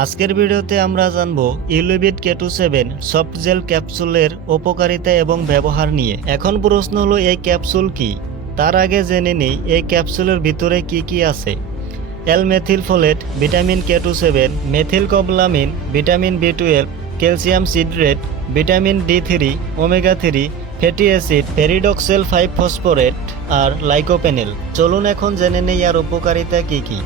আজকের ভিডিওতে আমরা জানব ইউলিবিট K two seven soft gel ক্যাপসুলের উপকারিতা এবং ব্যবহার নিয়ে। এখন প্রশ্ন হলো, এই ক্যাপসুল কি? তার আগে জেনে নিই, এই ক্যাপসুলের ভিতরে কি কি আছে? L methyl folate vitamin K two seven methylcobalamin vitamin B twelve calcium citrate vitamin D three omega three fatty acid pyridoxal five phosphate আর লাইকোপেনেল চলুন এখন জেনে নেই, আর উপকারিতা কি কি।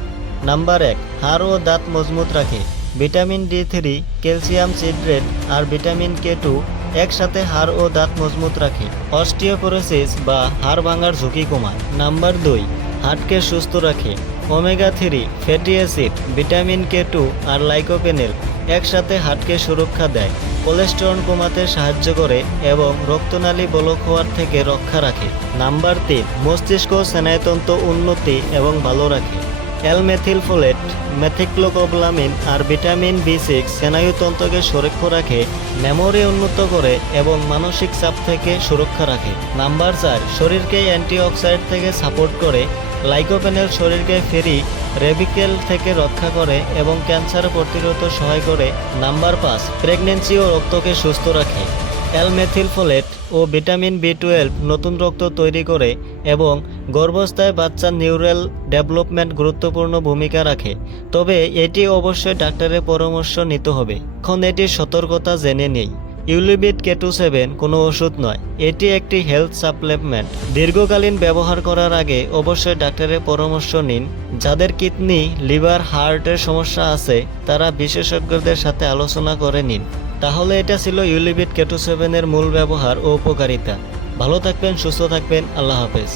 নাম্বার এক, হাড় ও দাঁত মজবুত রাখে। Vitamin D three calcium citrate আর ভিটামিন কে টু একসাথে হাড় ও দাঁত মজবুত রাখে। অস্টিওপোরোসিস বা হাড় ভাঙার ঝুঁকি কমায়। নাম্বার দুই হার্টকে সুস্থ রাখে। Omega three fatty acid, vitamin K two আর লাইকোপেনেল একসাথে হার্টকে সুরক্ষা দেয়। কোলেস্টেরল কমাতে সাহায্য করে এবং রক্তনালী বলক হওয়ার থেকে রক্ষা রাখে। নাম্বার তিন, মস্তিষ্ক স্নায়ুতন্ত্র উন্নতি এবং ভালো রাখে। অ্যালমেথিল ফোলেট মেথিক্লোকোবলামিন আর ভিটামিন বি সিক্স স্নায়ুতন্ত্রকে সুরক্ষা রাখে মেমোরি উন্নত করে এবং মানসিক চাপ থেকে সুরক্ষা রাখে। নাম্বার চার, শরীরকে অ্যান্টিঅক্সাইড থেকে সাপোর্ট করে লাইকোপেনের শরীরকে ফেরি রেবিকেল থেকে রক্ষা করে এবং ক্যান্সার প্রতিরোধ সহায় করে। নাম্বার পাঁচ প্রেগনেন্সি ও রক্তকে সুস্থ রাখে। অ্যালমেথিল ফোলেট ও ভিটামিন বি টুয়েলভ নতুন রক্ত তৈরি করে এবং গর্ভাবস্থায় বাচ্চার নিউরাল ডেভেলপমেন্ট গুরুত্বপূর্ণ ভূমিকা রাখে। তবে এটি অবশ্যই ডাক্তারের পরামর্শ নিতে হবে। এখন এটির সতর্কতা জেনে নেই। ইউলিবিট কেটু সেভেন কোনো ওষুধ নয়। এটি একটি হেলথ সাপ্লিমেন্ট। দীর্ঘকালীন ব্যবহার করার আগে অবশ্যই ডাক্তারের পরামর্শ নিন। যাদের কিডনি, লিভার, হার্টের সমস্যা আছে, তারা বিশেষজ্ঞদের সাথে আলোচনা করে নিন। তাহলে এটা ছিল ইউলিবিট কেটু সেভেনের মূল ব্যবহার ও উপকারিতা। ভালো থাকবেন, সুস্থ থাকবেন, আল্লাহ হাফেজ।